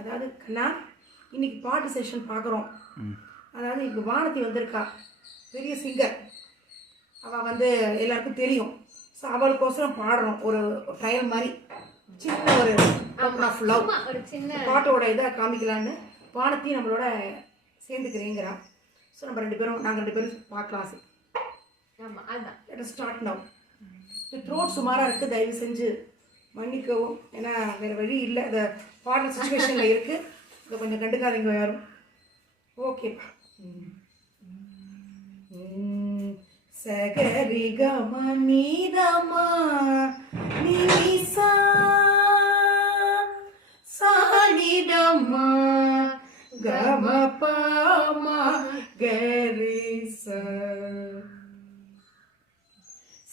அதாவது கண்ணா இன்னைக்கு பாட்டு செஷன் பார்க்குறோம். அதாவது இப்போ வானதி வந்திருக்கா, பெரிய சிங்கர். அவள் வந்து எல்லாருக்கும் தெரியும். ஸோ அவளுக்கோசரம் பாடுறோம். ஒரு ட்ரையல் மாதிரி சின்ன ஒரு ஆஃப் லவ் ஒரு சின்ன பாட்டோட இதை காமிக்கலான்னு வானத்தையும் நம்மளோட சேர்ந்துக்கிறேங்கிறா. ஸோ நம்ம நாங்கள் ரெண்டு பேரும் பார்க்கலாம். ஆசை. ஆமாம், அதுதான். Let us start now. Throat சுமாராக இருக்குது, தயவு செஞ்சு மன்னிக்கவும். ஏன்னா வேறு வழி இல்லை, அந்த பாடுற சுச்சுவேஷனில் இருக்குது. இதை கொஞ்சம் கண்டுக்காதீங்க யாரும். ஓகேப்பா. சகரி கம நீதமா நீசா சானிதமா கம பாமா கரிசா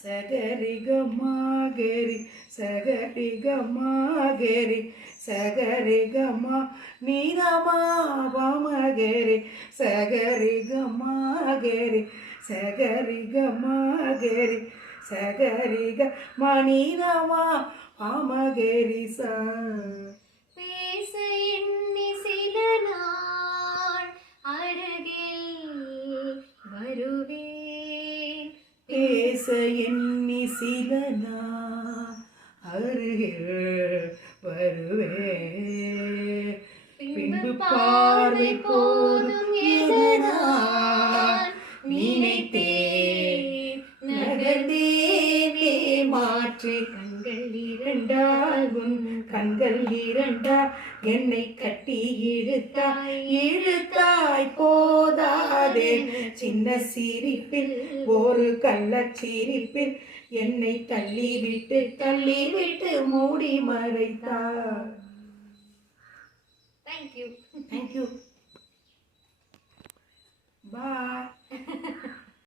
சகரி கமாகரி சகரி கமாகரி சகரி கமா நீதமா பாமகரி சகரி கமாகரி சகரி கமாகரி சகரி கமனிதமா பாமகரி சா. பேச எண்ணி சில நாள் அருகில் வருவேன். பேச எண்ணி சில நாள் அருகில் வருவேன். பின்பு பார்வை போதும் எதனால் நினைத்தேன் நகர்ந்தேனே மாற்றி. கண்கள் இரண்டால் உன் கண்கள் இரண்டா என்னை கட்டி இழுத்தாய் போதாதே. சின்ன சிரிப்பில் ஒரு கள்ளச்சிரிப்பில் என்னை தள்ளிவிட்டு மூடி மறைத்தார். தேங்க்யூ. Thank you. Bye.